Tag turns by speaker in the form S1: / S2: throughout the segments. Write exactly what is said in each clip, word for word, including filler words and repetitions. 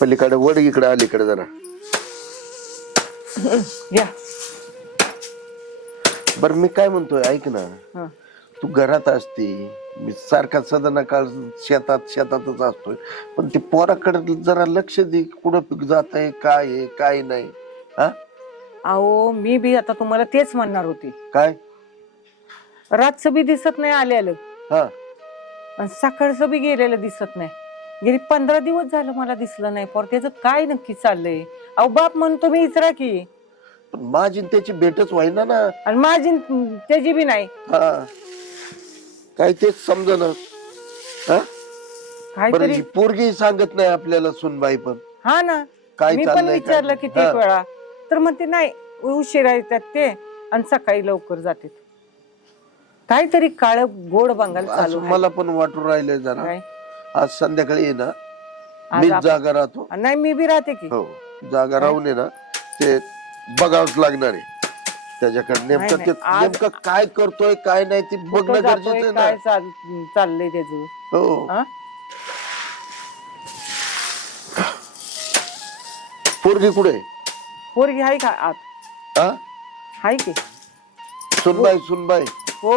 S1: पलीकडे वड इकडे अलीकडे जरा
S2: घ्या.
S1: बर मी काय म्हणतोय ऐक ना
S2: हं.
S1: तू घरात असती मी सारखा सदना काळ शेतात शेतातच असतोय पण ते पोराकडे जरा लक्ष दे कुठं जात आहे काय आहे काय नाही हा
S2: अहो मी बी आता तुम्हाला तेच म्हणणार होती.
S1: काय
S2: रातचं बी दिसत नाही आलेलं
S1: हा
S2: आणि सकाळचं बी गेलेलं दिसत नाही. गेली पंधरा दिवस झालं मला दिसलं नाही. पर त्याचं काय नक्की चाललंय? अहो बाप म्हणतो मी इचरा की,
S1: पण माझी न त्याची भेटच व्हायना ना
S2: आणि माझी न त्याची बी नाही.
S1: हा काय तेच समजना हा बरं
S2: काहीतरी
S1: ही पोरगी सांगत नाही आपल्याला सुनबाई पण
S2: हा ना.
S1: काय
S2: मी पण
S1: चाललंय काय
S2: विचारलं
S1: नाही.
S2: किती
S1: हा.
S2: वेळा तर म्हणते नाही उशिरा येतात ते आणि सकाळी लवकर जातात. काहीतरी काळ गोड बंगाल चालू
S1: असं मला पण वाटून राहिलंय जरा
S2: आहे.
S1: आज संध्याकाळी आहे ना
S2: आज
S1: मी
S2: आपण-
S1: जागा राहतो
S2: नाही मी बी राहते की.
S1: हो जागा राहून आहे ना ते बघावंच लागणार आहे त्याच्याकडे नेमकं
S2: नाही,
S1: ते
S2: आज-
S1: नेमकं काय करतोय काय नाही ते
S2: कुठं
S1: बघणं
S2: जातोय,
S1: गरजेचं आहे
S2: काय
S1: ना
S2: चाल- चाललंय त्याचं
S1: हो
S2: हा?
S1: पोरगी कुठे
S2: पोरगी हाय का आत?
S1: हा
S2: हाय की.
S1: सुनबाई सुनबाई
S2: हो.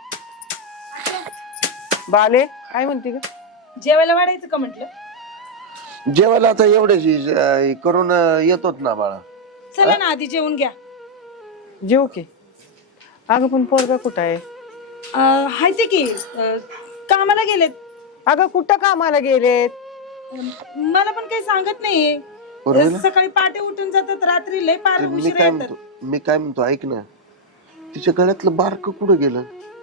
S2: बाले काय म्हणते ग?
S3: जेवायला वाढायचं का म्हटलं?
S1: जेवायला आता एवढ्याची करून येतोच ना बाळा
S3: चला ना आधी जेवून घ्या.
S2: जेव की. अगं पण पोरगा कुठं आहे?
S3: अं, हाय ते की अं, कामाला गेलेत.
S2: अगं कुठं कामाला गेलेत?
S3: अं, मला पण काही सांगत नाही.
S1: बरोबर.
S3: सकाळी पहाटे उठून जातात, रात्री लय पार
S1: ते मी
S3: उशिरा
S1: काय
S3: येतात.
S1: म्हणतो मी काय म्हणतो ऐक ना तिच्या गळ्यातलं बारक कुठं गेलं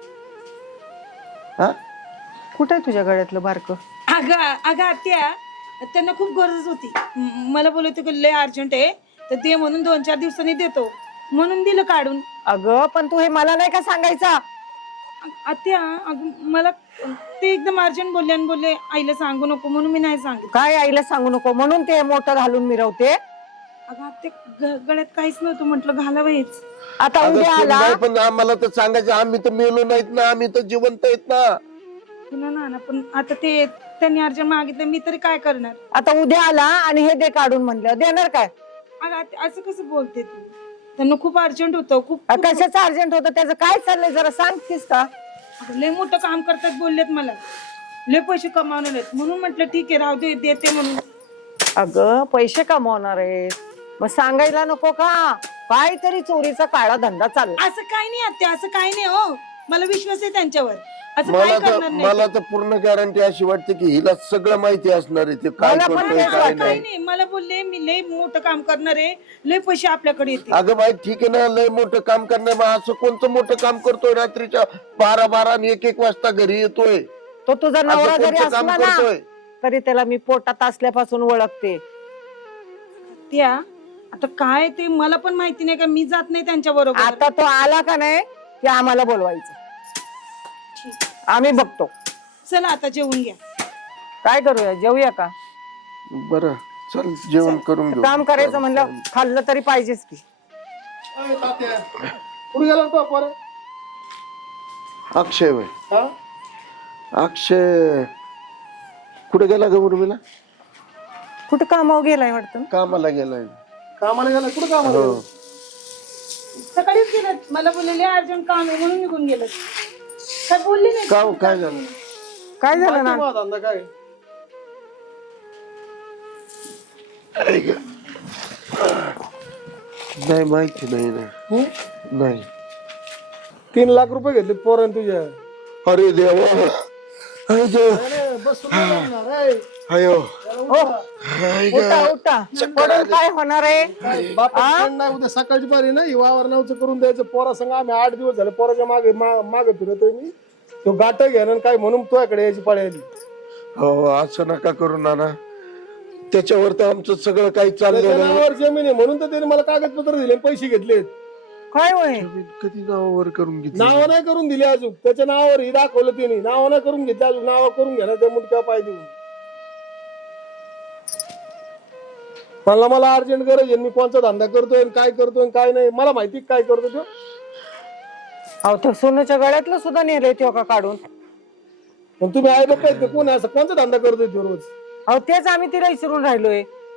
S1: हा
S2: कुठं आहे तुझ्या गळ्यातलं बारकं?
S3: अगं अगं आत्या त्यांना खूप गरज होती. म- मला बोलत की लय अर्जंट आहे तर दे म्हणून दोन चार दिवसांनी देतो म्हणून दिलं काढून.
S2: अगं पण तू हे मला नाही का सांगायचा?
S3: आ- आत्या अगं मला ते एकदम अर्जंट बोलले आणि बोलले आईला सांगू नको म्हणून मी नाही सांगितलं.
S2: काय आईला सांगू नको म्हणून ते मोठं घालून मिरवते.
S3: अगं आत्या ग- गळ्यात काहीच नव्हतं म्हटलं घालावंच.
S2: आता
S1: अगं
S2: उद्या आला
S1: सुनबाई, पण आम्हाला तर सांगायचं आम्ही तर मेलो नाहीत ना आम्ही तर जिवंत आहेत ना
S3: ना ना ना पण आता ते त्यांनी अर्जंट मागितलं मी तरी काय करणार.
S2: आता उद्या आला आणि हे दे काढून म्हणलं देणार काय?
S3: अगं आत्या, असं कसं बोलते तू? त्यांना खूप अर्जंट होतं खूप
S2: अ,
S3: खूप-
S2: कशाचं अर्जंट होतं त्याचं काय चाललंय जरा सांगतीस का?
S3: अगं, लय मोठं काम करतात बोललेत मला. लय पैसे कमावणार आहेत म्हणून म्हटलं ठीक आहे राहू दे देते म्हणून.
S2: अगं पैसे कमवणार आहे मग सांगायला नको का? काहीतरी चोरीचा काळा धंदा चालला.
S3: असं काय नाही आत्या असं काय नाही हो. मला विश्वास आहे त्यांच्यावर. असं
S1: मला
S3: काय
S1: तर
S3: करणार नाही.
S1: मला तर पूर्ण गॅरंटी अशी वाटते की हिला सगळं माहिती असणार आहे ते काय
S2: मला पण
S1: करतोय
S2: तेच
S1: काय
S3: काय
S1: नाही
S3: नाही मला बोलले मी लय मोठं काम करणार आहे लय पैसे आपल्याकडे येते.
S1: अगं बाई ठीक आहे ना लय मोठं काम करणार मग असं कोणतं मोठं काम करतोय रात्रीच्या बारा बारा आणि एक एक वाजता घरी येतोय
S2: तो तुझा
S1: असं
S2: नवरा जरी
S1: कोणतं काम
S2: असला ना
S1: करतोय
S2: तरी त्याला मी पोटात असल्यापासून ओळखते.
S3: त्या आता काय ते मला पण माहिती नाही का मी जात नाही त्यांच्या बरोबर.
S2: आता तो आला का नाही की आम्हाला बोलवायचं आम्ही बघतो.
S3: चला आता जेवून घ्या.
S2: काय करूया जेवूया का?
S1: बरं चल जेवण करून घेऊ
S2: काम करायचं म्हणलं खाल्लं तरी पाहिजेच की.
S4: कुठे गेला होता पोरा?
S1: अक्षय वय
S4: हा?
S1: अक्षय कुठे गेला ग उर्मिला
S2: कुठं कामावर गेलाय वाटतं?
S1: कामाला गेलाय
S4: कामाला गेला कुठं कामाला
S1: हो
S4: गेला?
S3: सकाळीच गेलेत मला बोललेले अर्जंट काम आहे म्हणून निघून गेलेत. काय बोलली नाही.
S1: का हो, काय झालं
S2: काय झालं
S4: माहिती
S2: ना?
S4: माझा धंदा काय?
S1: नाही माहिती नाही ना
S4: हं?
S1: नाही
S4: तीन लाख रुपये घेतले पोरान तुझ्या.
S1: अरे देवा अरे देवा.
S4: अरे, बसून नाही जमणार, ए.
S1: अयो
S2: हो उठा उठा पडून काय होणार आहे?
S4: काय बापाचं पण नाही उद्या सकाळची पारी नाही वावर नवचं करून द्यायचं पोरा संग आम्ही आठ दिवस झाले पोराच्या मागे मागे फिरतोय मी. तो गाठ घेणं काय म्हणून तुझ्याकडे यायची पाळी आली.
S1: हो असं नका करू नाना त्याच्यावर तर आमचं सगळं काही
S4: त्याच्या
S1: चाललं नाही
S4: नावावर जमीन आहे म्हणून तर त्याने मला कागदपत्र दिले पैसे घेतलेत.
S2: काय होय?
S1: कधी नावावर करून घेतली
S4: नाव नाही करून दिले अजून त्याच्या नावावर ही दाखवलं त्यांनी नाव नाही करून घेतले अजून नाव करून घेणार त्या मुठक्या पाय देऊन. मला मला अर्जंट गरज आहे मी कोणता धंदा करतोय आणि काय करतोय आणि काय नाही मला माहिती काय करतो तो.
S2: अहो तर सोन्याच्या गळ्यातलं सुद्धा नेलंय तो का काढून?
S4: पण तुम्ही आहे बघ काय कोण आहे असं कोणता धंदा करतोय तो रोज?
S2: अहो तेच आम्ही तिला विचारून राहिलोय.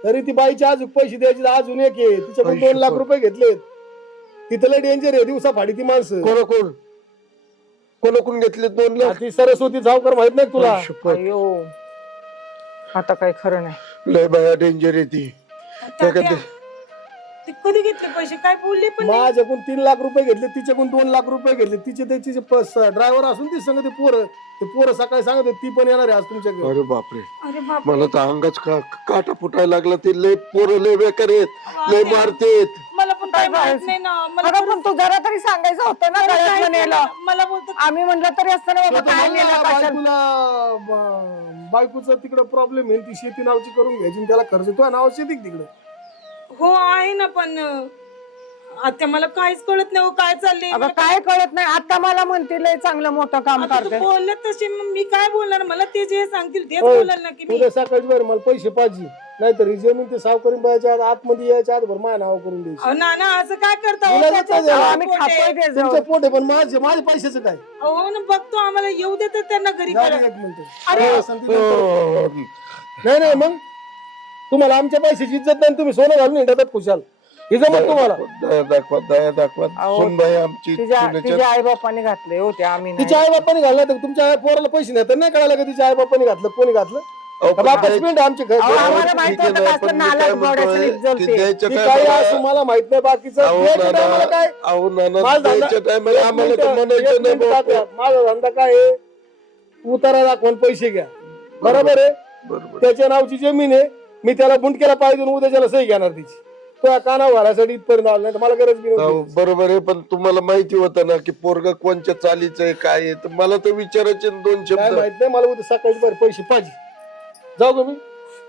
S4: तरी ती बाईची अजून पैसे द्यायचे अजून एक आहे तिच्याकडून दोन लाख रुपये घेतलेत. तिथं लय डेंजर आहे दिवसा फाडी ती माणसं.
S1: कोण कोण कोणाकडून घेतले दोन लाख?
S4: ती सरस्वती सावकार माहित नाही तुला?
S2: अयो आता काय खरं नाही.
S1: लय बाया डेंजर आहे ती.
S3: तात्या, ते कधी घेतले पैसे काय बोलले पण नाही.
S4: माझ्याकडून तीन लाख रुपये घेतले तिच्याकडून दोन लाख रुपये घेतले. तिचे त्याचे ड्रायव्हर असून ती सांगते पोरं ते पोरं सकाळी सांगत ती पण येणार आहे आज तुमच्याकडे.
S1: अरे बापरे,
S3: अरे बाप
S1: मला तर अंगाच का काटा फुटायला लागला. ते लय पोरं लय बेकार आहेत, लय मारतेत.
S3: मला पण काय माहित नाही ना. मला
S2: अगं पण तू जरा तरी सांगायचं होतं ना
S3: मला
S2: गळ्यातलं
S3: काय
S2: नेलं.
S3: मला बोलतो
S2: आम्ही म्हणलं तरी असताना बाबा
S4: तर
S2: काय
S4: मला
S2: नेलं कशाला.
S4: बायकोला ब- बायकोचा तिकडे प्रॉब्लेम आहे ती शेती नावची करून घ्यायची आणि त्याला खर्च तुझ्या नाव शेती तिकडे.
S3: हो आहे ना पण आता मला काहीच कळत नाही हो काय चाललंय.
S2: अगं काय कळत नाही. आता मला म्हणतील लय चांगलं मोठं काम
S3: आता तू
S2: करते.
S3: बोलले तसे मग मी काय बोलणार. मला ते जे सांगतील तेच
S4: होय.
S3: बोलाल ना की मी.
S4: उद्या सकाळची बरं मला पैसे पाहिजे नाहीतर ही जमीन ते सावकारी बायाच्या आत- आतमध्ये यायच्या आत भर माझ्या नाव करून द्यायची.
S3: अहो नाना असं काय करता हो?
S4: तुला
S3: त्याच्या
S4: नको द्यायला.
S3: समोर
S2: आम्ही
S3: पोट आहे.
S2: खातोय ते
S4: तुमचं पोट आहे पण माझे माझ्या पैशाचं काय?
S3: अहो ना बघतो आम्हाला येऊ देतात त्यांना घरी
S4: जाऊ
S3: करा.
S4: दे एक मिनिट.
S3: अरे.
S4: हो, संधी देतो. नाही नाही मग तुम्हाला आमच्या पैशाची इज्जत नाही तुम्ही सोनं घालून हिंडतात खुशाल. हे जमत तुम्हाला?
S1: दया दाखवा, दया दाखवा.
S2: अहो,
S1: सुनबाई आमची
S2: तिच्या
S1: सुनेच्या-
S2: तिच्या आई बापाने घातले होते आम्ही नाही.
S4: तिच्या आई बापाने घालला तर तुमच्या आई पोराला पैसे नाही तर नाही कळालं का तिच्या आई बापाने घातलं कोणी घातलं?
S1: अहो, पण
S4: बापाच
S1: द्यायचं-
S4: पिंड आमचे घर.
S2: अहो, आम्हाला
S1: ठीक
S2: माहित
S1: आहे
S2: होतं
S1: ना,
S2: का असलं
S1: पण मी
S2: नालायक
S1: काय
S2: बोडाचं
S1: म्हणतोय,
S2: लिज्जत
S1: की
S2: ते.
S1: द्यायच्या
S4: ती काही
S1: टायमाला-
S4: असं मला माहित नाही बाकीचं
S1: अहो,
S4: द्यायच्या
S1: नाना,
S4: टायमाला काय
S1: अहो, नाना,
S4: माझा
S1: द्यायच्या
S4: धंदा-
S1: टायमाला
S4: एक
S1: आम्हाला तर
S4: मिनिटं,
S1: म्हणायचं
S4: एक
S1: नाही
S4: मिनिटं
S1: बाबा.
S4: तात्या, माझा धंदा काय आहे उतारा दाखवून पैसे घ्या बरोबर आहे.
S1: बरोबर.
S4: त्याच्या नावची जमीन आहे मी त्याला बुंडकेला पाहिजे उद्या त्याला सही घेणार तिची तो कानावर घालायसाठी इथपर्यंत आला नाही तर मला गरज बी
S1: अहो,
S4: नव्हती.
S1: बरोबर आहे पण तुम्हाला माहिती होतं ना की पोरग कोणच्या चालीचं आहे काय आहे तर मला तर विचारायचे ना दोन
S4: काय
S1: शब्द.
S4: माहित नाही मला उद्या सकाळी बरं पैसे पाहिजे. जाऊ का मी?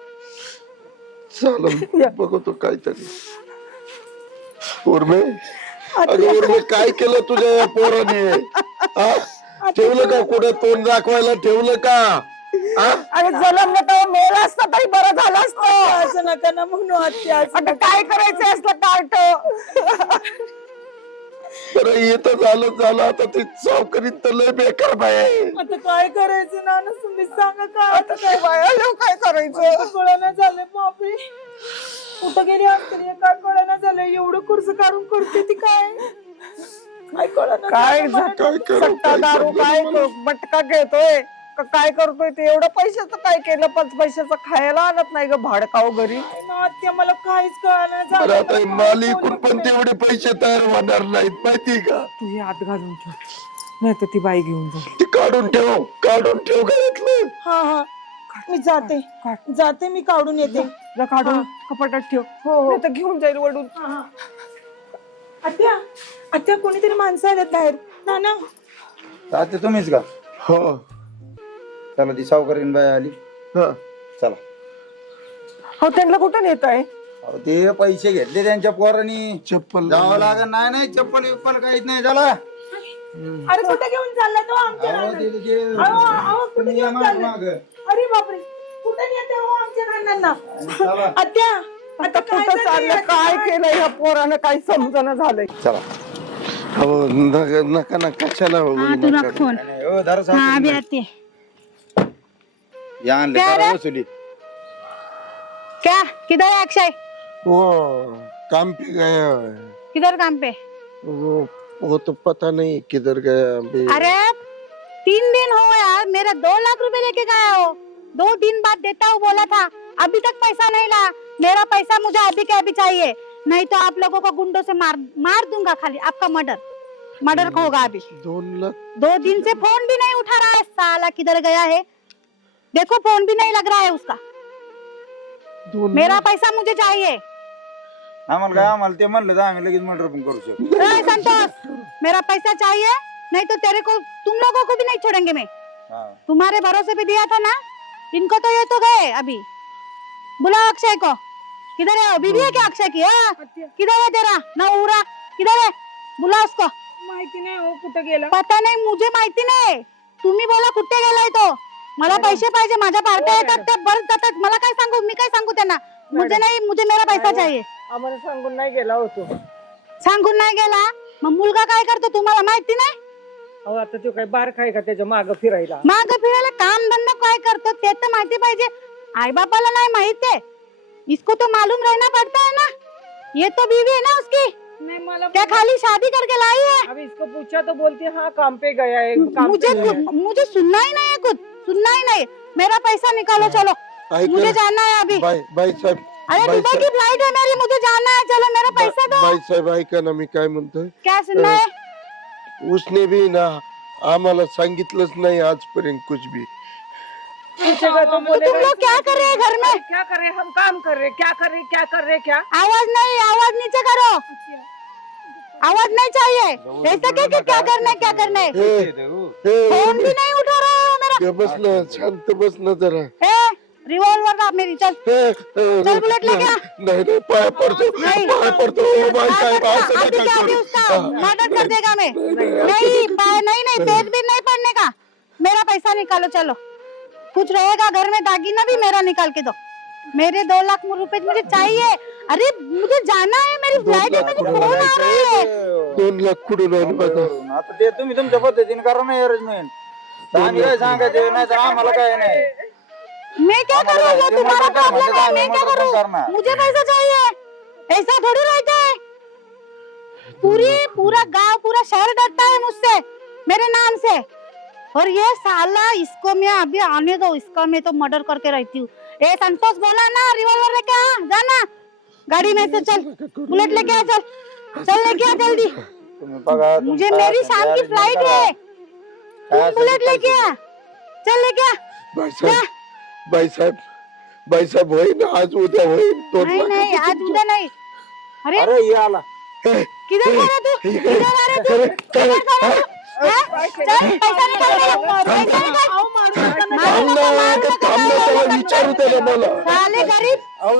S1: चालेल बघतो काहीतरी. उर्मे अगं उर्मे काय केलं तुझ्या या पोराने? हा? ठेवलं का कुठं तोंड दाखवायला ठेवलं का? हा?
S2: अरे जलमलं तर मेला असता तरी बरं झालं असतं.
S3: असं नका ना म्हणू आत्या. असं
S2: आता काय करायचं असलं कार्ट.
S1: तर येतं झालं झालं आता ते सावकारीत तर लय बेकार बाय.
S3: आता काय करायचं नाना तुम्ही सांगा काय आता काय
S2: बाया काय करायचं.
S3: कळना झालंय बापरे. कुठं गेली असते काय कळना झालंय. एवढं कर्ज काढून करते ती काय काय कळना
S2: काय
S3: झालं मला.
S1: काय करू,
S2: सट्टा
S1: काय
S2: दारू
S1: समजलं
S2: काय
S1: मला?
S2: मटका घेतोय का काय करतोय ते एवढं पैशाचं काय केलं पाच पैशाचं खायला आणत नाही ग भाडकाव घरी.
S3: काय ना आत्या मला काहीच कळना
S1: बरं
S3: झालं.
S1: आता मालिकून पण तेवढे पैसे तयार होणार नाहीत माहिती का?
S2: तुझी हात घालून ठेव नाही तर ती बाई घेऊन जाईल.
S1: ते काढून ठेव काढून ठेव घरातलं.
S3: हा हा मी जाते
S2: काढ.
S3: जाते मी काढून येते.
S2: जा काढून कपाटात ठेव.
S3: हो हो
S2: नाही तर घेऊन जाईल वडून.
S3: हा, हा. आत्या आत्या कोणीतरी माणसं आल्यात बाहेर. नाना
S5: तात्या तुम्हीच का?
S1: हो
S5: चला ती सावकारीन बाई आली.
S1: हा.
S5: चला
S2: हो त्यांना कुठं नेत आहे.
S5: अहो, ते पैसे घेतले त्यांच्या पोरांनी
S1: चप्पल
S5: जावं लागत नाही नाही चप्पल विप्पल काहीच नाही झाला.
S3: अरे कुठे घेऊन चाललाय तो आमच्या
S5: अहो,
S3: नानांना?
S5: ते- ते-
S3: अहो, अहो, कुठे
S5: तुम्ही
S3: घेऊन
S5: या
S3: चाललाय?
S5: मागं, मागं.
S3: अरे बापरे कुठे नेते हो आमच्या नानांना?
S5: चला.
S3: आत्या
S2: आता
S3: आता काय
S2: कुठं
S3: चाललंय?
S2: चाललं काय केलं ह्या पोरानं काही समजणं झालंय.
S5: चला
S1: हो नका नका ना कशाला हो नका.
S5: नाही, हो, धरा सावकारीन बाई. या आणले करा वसुली.
S6: क्या किधर है अक्षय?
S1: वो काम पे गया है।
S6: किधर काम पे?
S1: वो वो तो पता नहीं किधर गया अभी।
S6: अरे तीन दिन हो यार, मेरा दो लाख रुपए लेके गया हो। दो दिन बाद देता हूँ बोला था, अभी तक पैसा नहीं ला। मेरा पैसा मुझे अभी के अभी चाहिए, नहीं तो आप लोगों को गुंडों से मार मार दूंगा। खाली आपका मर्डर मर्डर होगा अभी।
S1: दोन लाख
S6: दो दिन से फोन भी नहीं उठा रहा है साला, किधर गया है देखो, फोन भी नहीं लग रहा है उसका।
S1: दोन
S6: मेरा पैसा मुझे चाहिए।
S5: आम्हाला काय आम्हाला ते म्हणलं तर आम्ही लगेच मर्डर पण करू शकतो.
S6: ए, संतोष मेरा पैसा चाहिए, नहीं तो तेरे को तुम लोगों को भी नहीं छोड़ेंगे मैं।
S5: हा.
S6: तुम्हारे भरोसे पे दिया था ना, इनको तो ये तो गए। अभी बुलाओ अक्षय को। किधर है? बीवी है क्या अक्षय की? हाँ? किधर है तेरा नौरा? किधर है? बुला उसको।
S3: माहिती नाही हो कुठे गेला.
S6: पता नाही, मुझे माहिती नाही। तुम्ही बोला कुठे गेलाय तो. मला पैसे पाहिजे, माझ्या पार्ट्या येतात त्या बरं जातात। मला काय सांगू, मी काय सांगू त्यांना? मुझे नाही, मुझे मेरा पैसा चाहिए।
S2: आम्हाला सांगून नाही गेला होतो.
S6: सांगून नाही गेला मग मुलगा काय करतो तुम्हाला माहिती नाही?
S2: अहो आता तो काय बार खाय का त्याच्या माग फिरायला.
S6: माग फिरायला काम धंदा काय करतो ते तर माहिती पाहिजे। आई बापाला नाही माहिती आहे, इसको तो मालूम रहना पड़ता है ना, ये तो बीवी है ना उसकी,
S2: नहीं मला
S6: क्या खाली शादी करके लाई है?
S2: अब इसको पूछा तो बोलती है हाँ काम पे गया है, काम
S6: मुझे
S2: पे गया है।
S6: मुझे सुनना ही नहीं है, कुछ सुनना ही नहीं। मेरा पैसा निकालो चलो,
S1: ऐका
S6: मुझे
S1: ना,
S6: जाना है अभी।
S1: बाई बाई साहेब
S6: अरे
S1: बाई
S6: दुबई की फ्लाइट है मेरी, मुझे जाना है, चलो मेरा पैसा दो।
S1: बाई साहेब ऐका ना, मी काय म्हणतोय,
S6: क्या सुनना है?
S1: उसने भी ना आम्हाला सांगितलंच नाही आजपर्यंत कुछ भी।
S2: पूछेगा तो
S6: तो
S2: बोलेगा
S6: तुम लोग क्या कर रहे हैं घर में?
S2: क्या कर रहे हैं? हम काम कर रहे हैं, क्या कर रहे हैं, क्या कर रहे हैं, क्या
S6: आवाज नहीं, आवाज नीचे करो, आवाज नहीं चाहिए। ऐसा क्या कि क्या करना है, क्या करना है?
S1: हे, हे,
S6: फोन भी नहीं उठा रहे हो मेरा।
S1: हे, बस ना, शांत बस ना जरा।
S6: ए, रिवॉल्वर आप मेरी, चल
S1: हे, हे,
S6: चल बुलेट लेके आ।
S1: नाही नाही, पाय पडतो
S6: नहीं।
S1: पाय पडतो ओ बाई साहेब, असं
S6: अभी
S1: नका
S6: क्या अभी
S1: करू।
S6: उसका मर्डर कर देगा मैं। नहीं पा- नहीं नहीं पेट भी नहीं पड़ने का। मेरा पैसा निकालो चलो, कुछ रहेगा घर में दागीना भी मेरा निकाल के दो। मेरे दो लाख रुपए मुझे चाहिए। अरे मुझे जाना है, मेरी फ्लाइट में मुझे फोन आ रहा है।
S1: दोन लाख कुठून आले बघा।
S5: आता ते तुम्ही तुमच्या पद्धतीने करा ना अरेंजमेंट, आम्ही काय सांगायचे नाही तर आम्हाला काय नाही।
S6: मैं क्या करूँ, वो तुम्हारा प्रॉब्लम है, मैं क्या करूँ? मुझे पैसा चाहिए, ऐसा थोड़ी रहता है। पूरी पूरा गांव पूरा शहर डरता है मुझसे, मेरे नाम से। और ये साला, इसको मैं अभी आने दो, इसका मैं तो मर्डर करके रहती हूँ। ए संतोष बोला ना, रिवॉल्वर लेके आ, जाना गाड़ी में से, चल बुलेट लेके आ, चल चल लेके आ जल्दी।
S5: तुम्ही बघा,
S6: मुझे मेरी शाम की फ्लाइट है, तुम बुलेट लेके आ, चल लेके आ।
S1: बाई साहेब बाई साहेब बाई साहेब होईन आज उद्या होईन दोन
S6: नहीं
S1: लाख
S6: नहीं,
S1: रुपये
S6: आज उधर नहीं। अरे
S5: अरे ये आला
S1: हे,
S6: किधर जा रहा तू, किधर जा रहा तू,
S1: अरे,
S6: किधर जा रहा तू? हाँ? चल पैसा निकाल मेरा, पैसा निकाल।
S1: थांब
S6: मारू
S1: ना,
S6: नका, मारू
S1: अगं,
S6: नका,
S1: थांब ना,
S6: मारू
S1: त्याला
S6: नका.
S1: विचारू त्याला मला।
S6: साले गरीब,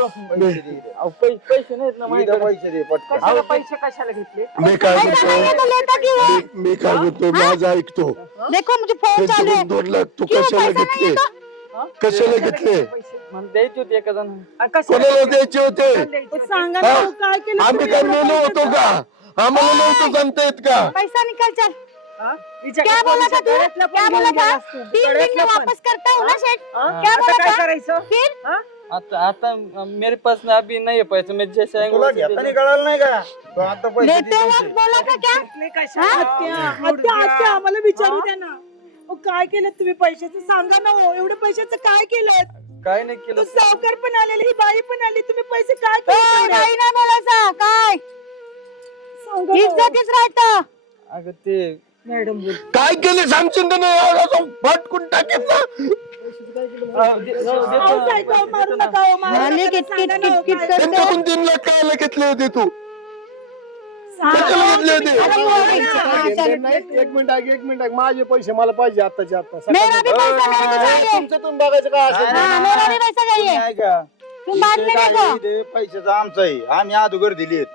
S5: पैसे नाहीत ना माझ्याकडे, पैसे दे पटकन।
S2: कशाला पैसे कशाला घेतले?
S1: मी काय
S6: पैसा नहीं है
S1: म्हणतो
S6: तो लेता क्यों है?
S1: मी- मी काय म्हणतो माझं ऐकतो
S6: देखो मुझे फोन चालू है।
S1: त्यांच्याकडून दोन लाख तू
S6: क्यों
S1: कशाला
S6: पैसा नहीं
S1: घेतले
S6: है तो?
S1: कशाला घेतले
S2: मला द्यायचे होते एका जण कशाला
S1: कोणाला द्यायचे होते
S3: सांगा ना,
S1: हा?
S3: हो, काय केलं
S1: आम्ही
S3: तुम्ही
S1: काय
S3: एवढं
S1: मेलो
S3: पैशाचं?
S1: होतो का आम्हाला नव्हतं सांगता येत का
S6: पैसा निकाल, चल।
S2: विचार
S6: क्या
S2: कर,
S6: बोला था तू,
S2: गळ्यातलं पण
S6: क्या
S2: घेऊन
S6: बोला था?
S2: गेलास तू.
S6: तीन दिन में
S2: गळ्यातलं पण.
S6: वापस करता हूँ ना शेठ,
S2: हाँ?
S6: क्या
S2: आता
S6: बोला
S2: काय
S6: था?
S2: करायचं?
S6: फिर
S2: हाँ?
S7: आता आता मेरे पास ना अभी नहीं है पैसे, मैं जैसे आएंगे
S5: तुला
S7: वैसे दे
S5: घेताना
S7: दूंगा।
S5: कळालं नाही का तो आता पैसे
S6: लेते
S5: दे
S6: वक्त बोला था क्या?
S2: घेतले कशाला?
S3: आत्या आत्या आत्या आम्हाला विचारू द्या ना, अहो, काय केलं तुम्ही पैशाचं, सांगा ना हो, एवढं पैशाचं काय केलं?
S7: काय नाही
S3: तो
S7: केलं
S3: सावकार पण आलेले, ही बाई पण आली, तुम्ही पैसे काय
S6: ए,
S3: केले?
S6: काही नाही बोलायचं, काय
S3: सांगा ना.
S6: इज्जतीच राहतं.
S7: अगं ते
S2: मॅडम बोल.
S1: काय केले सांगशील का नाही एवढा तो फटकून टाकेल ना
S7: अं, दे- जाऊ दे
S3: अहो,
S7: तो.
S3: साहेब, अहो, मारू नका, अहो, मारू
S6: झाले
S3: नका,
S6: किटकिट
S3: सांगा ना, हो,
S6: किटकिट
S3: काय-
S6: करते.
S1: त्यांच्याकडून तीन लाख कायला घेतले होते तू
S3: सांगा
S1: कशाला
S3: ना,
S1: घेतले होते
S6: अरे वो पैसे, हाँ, चल।
S4: नाही, एक मिनिट आग एक मिनिट आग माझे पैसे मला पाहिजे आत्ताच्या आता
S6: मेरा भी पैसा मेरे को चाहिए।
S4: तुमचं तुम्ही बघायचं काय असेल
S6: हाँ, मेरा भी पैसा चाहिए,
S5: नाही का
S6: तुम बाद में देखो।
S5: पैशाचं आमचं आहे, आम्ही अगोदर दिलेत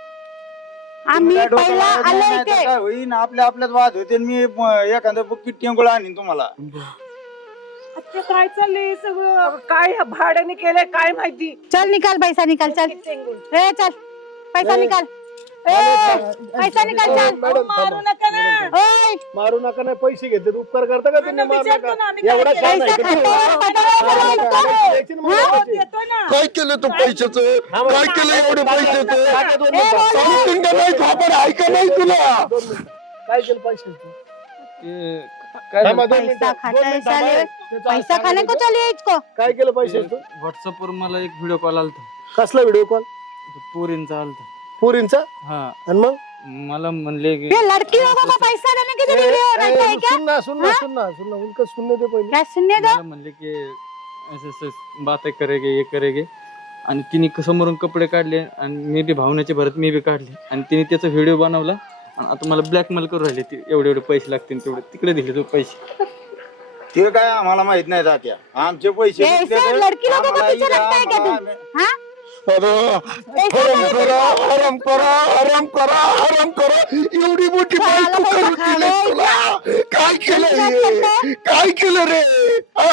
S6: आम्ही
S5: काय डोकं
S6: पहिला
S5: लावायचं
S6: आलो
S5: नाही, नाहीतर
S6: इथे,
S5: काय होईन आपल्या आपल्यात वाद होते आणि मी म, एखादं बुक्कीट टेंगुळ आणीन तुम्हाला
S3: आत्या, काय चाललंय सगळं?
S2: अगं, काय ह्या भाड्याने केलंय काय माहिती?
S6: चल निकाल पैसा, निकाल, चल ए चल पैसा निकाल, ए पैसा निकाल, चल।
S3: अहो, मारू नका ना.
S6: ओय,
S4: मारू नका नाही पैसे घेते उपकार करता का तुम्ही मारू
S3: विचारतो ना, आम्ही
S4: नका
S3: काय
S4: एवढा
S3: केलं?
S4: छान
S6: पैसा
S4: आहे का
S6: खातो, पटाला बोलतो.
S4: द्यायचे ना मला
S3: हो,
S4: पैसे.
S3: देतो ना.
S1: काय केलं तू पैशाचं काय केलं एवढे पैशाचं
S4: टाका दोन
S6: ए,
S4: मिनिटं.
S6: बोल.
S1: सांगशील का नाही खबर ऐका नाही तुला
S4: दोन मिनिटं. काय केलं पैशाचं
S7: ते काय
S4: थांबा,
S7: झालं?
S4: दोन
S6: पैसा
S4: मिनिटं.
S6: खाता
S4: दोन
S6: है
S4: मिनिटं
S6: साले,
S4: थांबा. त्याचं
S6: पैसा
S4: सांगा
S6: खाने को
S4: बघा.
S6: चलिए इसको।
S4: काय केलं पैशाचं
S7: व्हॉट्सअपवर मला एक व्हिडिओ कॉल आलता,
S4: कसला व्हिडिओ कॉल
S7: पोरींचा आलता.
S4: पुरींचा
S7: हा,
S4: आणि मग
S7: मला म्हणले की
S6: ये लड़की लोगों को पैसा देने के लिए वीडियो रहता है क्या?
S4: सुनना सुनना सुनना सुनना उनका सुनने दे पहिले
S6: क्या सुनने दो?
S7: मला म्हणले की असं असं बातें करेगे हे करेगे, आणि तिने समोरून कपडे काढले आणि मी बी भावनेचे भरत मी बी काढले आणि तिने त्याचा व्हिडिओ बनवला आणि आता मला ब्लॅकमेल करू राहिले, ते एवढे एवढे पैसे लागतील तेवढे तिकडे दिले तो पैसे.
S5: ते काय आम्हाला माहित नाही जात्या आमचे पैसे
S6: ये
S5: घेतले
S6: ऐसे
S5: तर
S6: लड़की लोगों को
S5: आम्हाला
S6: पीछे
S5: इथं
S6: लगता है क्या तुम?
S5: आम्हाला-
S6: हाँ?
S1: अरे हरम करा हरम करा हरम करा हरम करा एवढी मोठी बायको करून दिली तुला काय केलं हे काय केलं रे हा?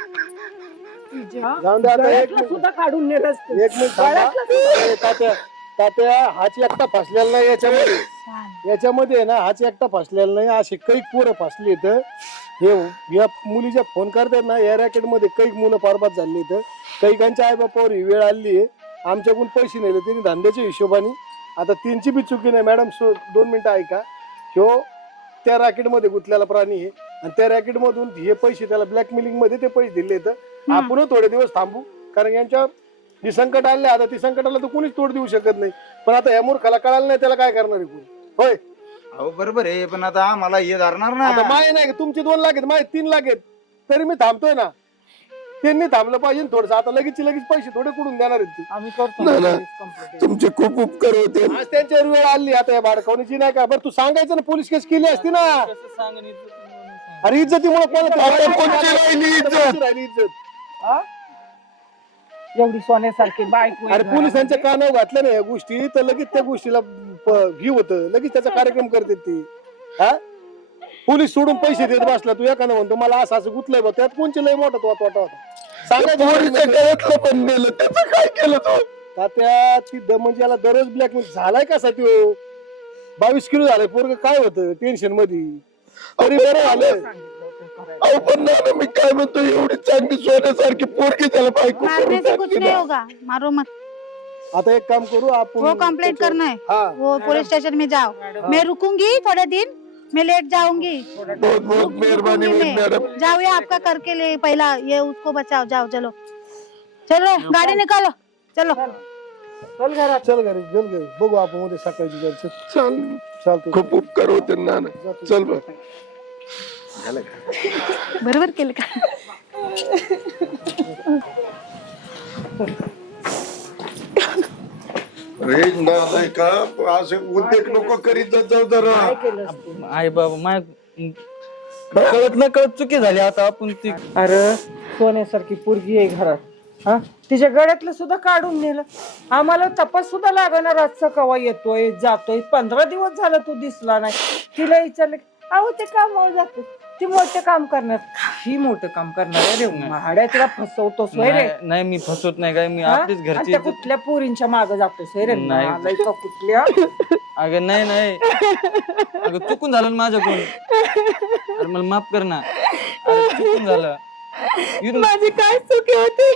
S4: जाऊन दे आता एक मिनिट
S2: सुद्धा काढून नेलंस तू.
S4: एक मिनिट थांबा. ए, तात्या तात्या हाच एकटा फसलेला नाही याच्यामध्ये याच्यामध्ये आहे ना हाच एकटा फसलेला नाही, असे काही पोरं फसले इथं. हे या मुलीच्या फोन करतात ना या रॅकेट मध्ये काही मुलं पारबाद झाली इथं. कैकांच्या आई बापावर ही वेळ आली आहे. आमच्याकडून पैसे नेले त्यांनी धंद्याच्या हिशोबाने. आता त्यांची बी चुकी नाही मॅडम. सो दोन मिनिटं ऐका. ह्यो त्या रॅकेटमध्ये गुंतलेला प्राणी आहे आणि त्या रॅकेट मधून हे पैसे त्याला ब्लॅकमेलिंग मध्ये ते पैसे दिले तर आपण थोडे दिवस थांबू, कारण यांच्या जी संकट आले आता ती संकटाला तर कोणीच तोड देऊ शकत नाही. पण आता या मूर्खाला कळालं नाही त्याला काय करणार आहे कोणी? होय
S5: अहो बरोबर आहे, पण आता आम्हाला हे धरणार ना.
S4: आता माय नाही तुमचे दोन लाख आहेत माझे तीन लाख आहेत तरी मी थांबतोय ना. त्यांनी थांबलं पाहिजे थोडस. आता लगेच लगेच पैसे थोडे कुठून देणार आहेत ते?
S2: आम्ही करतो
S1: नाही,
S2: ना
S1: नाही.
S2: complaint.
S1: तुमचे खूप उपकार होते.
S4: आज त्यांच्यावर वेळ आली आता या भाडकावणीची नाही का? बरं तू सांगायचं ना पोलीस केस केली असती ना.
S7: कसं सांगून इज्जत म्हणून सांग.
S4: अरे इज्जतीमुळे कोणाला
S1: आता कोणची राहिली इज्जत?
S4: राहिली इज्जत?
S2: हा? एवढी सोन्यासारखी बायको आहे
S4: अरे
S2: घरामध्ये.
S4: पोलिसांच्या कानावर घातल्या ना या गोष्टी तर लगेच त्या गोष्टीला प- ही होतं, लगेच त्याचा कार्यक्रम करतात ती. हा पोलीस सोडून पैसे देत बसला तू एखादा म्हणतो मला असं असं गुतलंय बा, त्यात कोणची लय मोठा तो वाटा होता
S1: पोरीच्या
S4: सांगायचं.
S1: गळ्यातलं पण नेलं, त्याचं काय केलं तो?
S4: तात्या ती द म्हणजे याला दररोज ब्लॅकमेल झालाय कसा तो? बावीस किलो झालाय पोरग, काय होतं टेन्शन मध्ये तरी बरं झालं.
S2: सांगितलं होतं करायला.
S1: अहो पण ना मी काय म्हणतो, एवढी चांगली सोन्यासारखी पोरगी त्याला बायको
S6: मारने
S1: करून
S6: से कुछ
S1: टाकली
S6: नहीं
S1: ना.
S6: होगा, मारो मत.
S4: आता एक काम करू आपण.
S6: वो कंप्लेंट करना है,
S4: हा
S6: वो पुलिस स्टेशन में जाओ. मैं रुकूंगी थोड़े दिन, मैं लेट जाऊंगी.
S1: बहुत बहुत मेहरबानी
S6: रुकूंगी
S1: हुई मॅडम.
S6: मैं. जाओ ये आपका करके ले पहला, ये उसको बचाओ. जाओ चलो चलो गाड़ी निकालो चलो.
S2: चल घरात.
S4: चल घरी चल घरी बघू आपण उद्या सकाळची घरचं.
S1: चल,
S4: चालतंय.
S1: खूप उपकार होते ना. चल बघ.
S6: बरोबर केलं का?
S1: रे नालाय का असे उद्योग नको करीत जाऊ जरा.
S2: काय केलं असतं?
S7: आई बाबा माय कळत न कळत चुकी झाली. आता आपण ती
S2: अरे सोन्यासारखी पोरगी आहे घरात. हा तिच्या गळ्यातलं सुद्धा काढून नेलं. आम्हाला तपास सुद्धा लागणार. रातचा कवा येतोय जातोय. पंधरा दिवस झालं तू दिसला नाही. तिला विचारलं अहो ते कामावर जातो, ती मोठं काम करणार, ही मोठं काम करणार. अरे महाड्या तिला फसवतोस होय रे?
S7: नाही नाही, मी फसवत नाही काय, मी
S2: हा?
S7: आपलीच
S2: आणि
S7: घरची
S2: त्या
S7: इज्जत-
S2: कुठल्या पोरींच्या मागे जातोस होय रे?
S7: नाही.
S2: नालाय का कुठल्या?
S7: अगं नाही नाही, अगं चुकून झालं ना माझ्याकडून. अरे मला माफ कर ना. अरे चुकून झालं. इथून-
S3: माझी काय चुकी होती?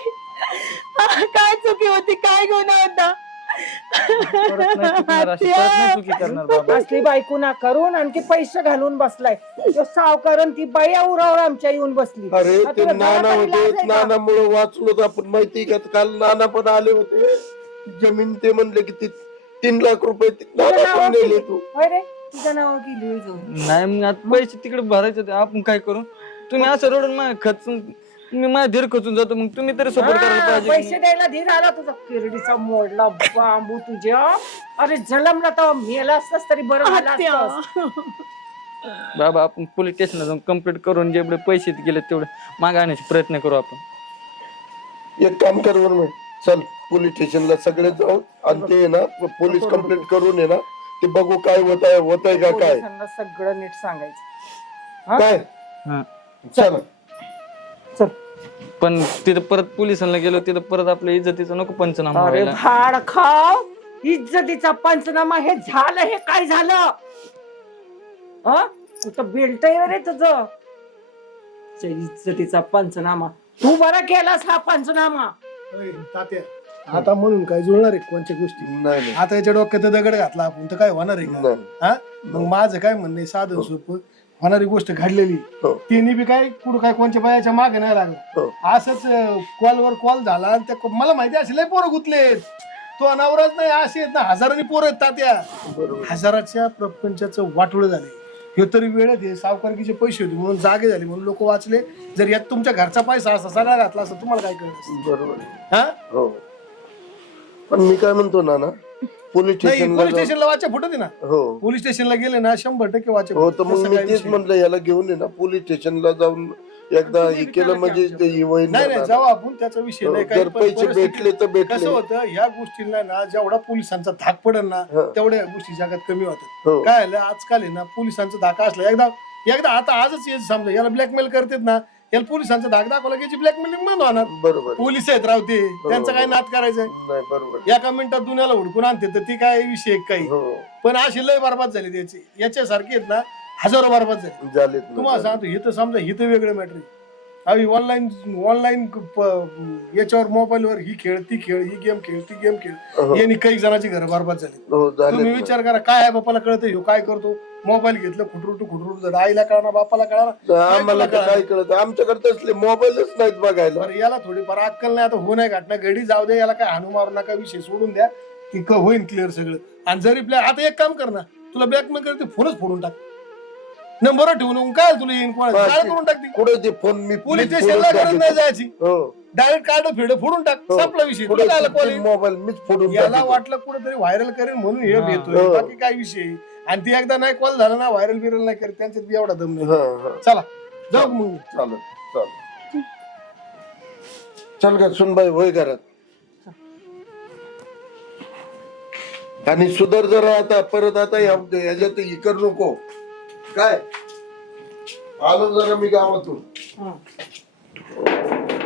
S3: काय चुकी होती? काय गुन्हा होता?
S7: परत नाही चुकणार, अशी परत नाही चुकी करणार बाबा.
S2: असली बायको ना करून आणखी पैसे घालून बसलाय. तो सावकारण ती बाई उरावर आमच्या येऊन बसली.
S1: अरे
S2: आता
S1: ते
S2: तुला
S1: नाना
S2: जरा तरी लाज
S1: होते,
S2: आहे का?
S1: नानामुळे वाचलो आपण. माहिती का काल नाना पण आले होते. जमीन ते म्हणले की ती तीन लाख रुपये ती-
S2: तुझ्या
S1: नाना
S2: नावावर
S1: पण नेले
S2: गेली.
S1: तू.
S2: होय रे तुझ्या नावावर गेली होय जाऊन.
S7: नाही मग आता पैसे तिकडे भरायचे होते, आपण काय करू? तुम्ही असं रडून माझ्या खचून तुम्ही माझ्या धीर खचून जातो, मग तुम्ही तरी सपोर्ट करायला
S2: हा,
S7: पाहिजे.
S2: पैसे द्यायला धीर आला तुझा किरडीचा मोडला बांबू तुझ्या. अरे जलमला तेव्हा मेला असतास तरी बरं झालं असतं.
S7: बाबा आपण पोलीस स्टेशनला जाऊन कंप्लीट करून जेवढे पैसे गेले तेवढे मागे आणण्याचे प्रयत्न करू आपण.
S1: एक काम कर बरं मग. चल पोलीस स्टेशनला सगळे जाऊ आणि ते ना पोलीस कंप्लेंट करून आहे ना ते बघू काय होत आहे होत आहे का काय
S2: पोलिसांना सगळं नीट सांगायचं. हा?
S1: काय.
S7: हा.
S1: चल
S2: चल.
S7: पण तिथं परत पोलिसांना गेलो, तिथं परत आपल्या इज्जतीचं नको पंचनामा
S2: अरे
S7: व्हायला.
S2: भाड खाव. इज्जतीचा पंचनामा हे झालं. हे काय झालं? हा कुठं बेल्ट आहे रे तुझं? च्या इज्जतीचा पंचनामा तू बरा केलास हा पंचनामा.
S4: अय, तात्या आता म्हणून काय जुळणार आहे कोणत्या गोष्टी?
S1: नाही नाही.
S4: आता याच्या डोक्यात दगड घातला आपण तर काय होणार आहे का?
S1: नाही.
S4: हा मग माझं काय म्हणणं आहे, साधं सोपं होणारी गोष्ट घडलेली
S1: हो.
S4: तिने बी काय कुठं काय कोणत्या बायाच्या मागे नाही लागलं.
S1: हो.
S4: असंच कॉलवर कॉल झाला आणि त्या मला माहिती असेल लय पोरं गुतलेत. तो अनावरच नाही असे आहेत ना हजारांनी पोरं आहेत तात्या.
S1: बरोबर.
S4: हजाराच्या प्रपंचाचं वाटोळं झाले. हे तरी वेळेत हे सावकारकीचे पैसे होते म्हणून जागे झाले म्हणून लोक वाचले. जर यात तुमच्या घरचा पैसा असता सगळा घातला असता तुम्हाला काय कळलं असतं?
S1: बरोबर आहे.
S4: हा
S1: हो पण मी काय म्हणतो ना ना पोलीस
S4: नाही
S1: स्टेशनला
S4: पोलीस
S1: जाऊ-
S4: स्टेशनला वाचा फुटत ना.
S1: हो
S4: पोलीस स्टेशनला गेले ना शंभर टक्के वाचा
S1: हो तर मग
S4: तसं
S1: मी
S4: काही
S1: तेच
S4: विषय
S1: म्हणलं याला घेऊन ये ना पोलीस स्टेशनला जाऊन एकदा हे केलं म्हणजे ते ही होईल
S4: नाही
S1: ना.
S4: नाही जाऊ आपण त्याचा विषय नाही. काही
S1: जर
S4: पण
S1: पैसे
S4: परिस्थिती-
S1: भेटले तर भेटले.
S4: कसं होतं ह्या गोष्टींना ना जेवढा पोलिसांचा धाक पडेल ना
S1: हं.
S4: तेवढ्या या गोष्टी जगात कमी होतात.
S1: हो
S4: काय आलं आजकाल आहे ना पोलिसांचा धाका असला एकदा एकदा आता आजच हे समजा याला ब्लॅकमेल करतात ना याला पोलिसांचा धाक दाखवला की ब्लॅकमेलिंग बंद होणार.
S1: बरोबर
S4: पोलीस आहेत राव ते, त्यांचं काय नाद करायचंय.
S1: नाही बरोबर
S4: एका मिनिटात दुनियाला हुडकून आणते तर ती काय विषय आहे काही.
S1: हो
S4: पण अशी लय बरबाद झाली त्याची, याच्यासारखी आहेत ना हजारो बरबाद झाली.
S1: झालेत ना,
S4: तुम्हाला
S1: झालेत.
S4: सांगतो हे तर समजा हे तर वेगळं मॅटर आहे. अभी ऑनलाईन ऑनलाईन याच्यावर मोबाईलवर ही खेळ ती खेळ ही गेम खेळ ती गेम खेळ
S1: हो.
S4: यांनी काही जणांची घर बरबाद झाली.
S1: हो झालेत
S4: तुम्ही
S1: ना.
S4: विचार करा काय आहे बापाला कळतं ह्यो काय करतो. मोबाईल घेतलं खुटरूट खुटरूट जर आईला कळणार बापाला कळणार
S1: आम्हाला तर काय कळत, आमच्याकडे तसले मोबाईलच नाहीत बघायला.
S4: बरं याला थोडीफार अक्कल नाही आता हो नाही घटना घडी जाऊ दे, याला काय हाणू मारू नका, विषय सोडून द्या, ती क- होईल क्लिअर सगळं. आणि जरी प्लॅ- आता एक काम कर ना, तुला ब्लॅकमेल करते फोनच फोडून टाक, नंबर ठेवून काय तुला येईन कोणाला काय करून टाकते.
S1: कुठे ते फोन मी
S4: पोलीस
S1: मीच
S4: स्टेशनला
S1: फोडून
S4: गरज नाही
S1: टाकीन.
S4: जायची,
S1: हो
S4: डायरेक्ट कार्ड फेड फोडून टाक,
S1: हो.
S4: संपला विषय.
S1: कुठे
S4: तुला आला call येईल.
S1: मोबाईल मीच फोडून
S4: याला
S1: टाकीन.
S4: वाटलं कुठेतरी व्हायरल करेन म्हणून हे
S7: हा.
S4: भेटतोय,
S1: हो.
S4: बाकी काय विषय. आणि ती एकदा नाही कॉल झाला ना व्हायरल बिरल नाही करत, त्यांच्यात बी एवढा दम नाही.
S1: हा, हा.
S4: चला जाऊ मग.
S1: चालेल चालेल. चल का सुनबाई होय घरात. आणि सुधार जरा आता परत आता या- याच्यात हे करू नको काय. आलो जरा मी गावातून.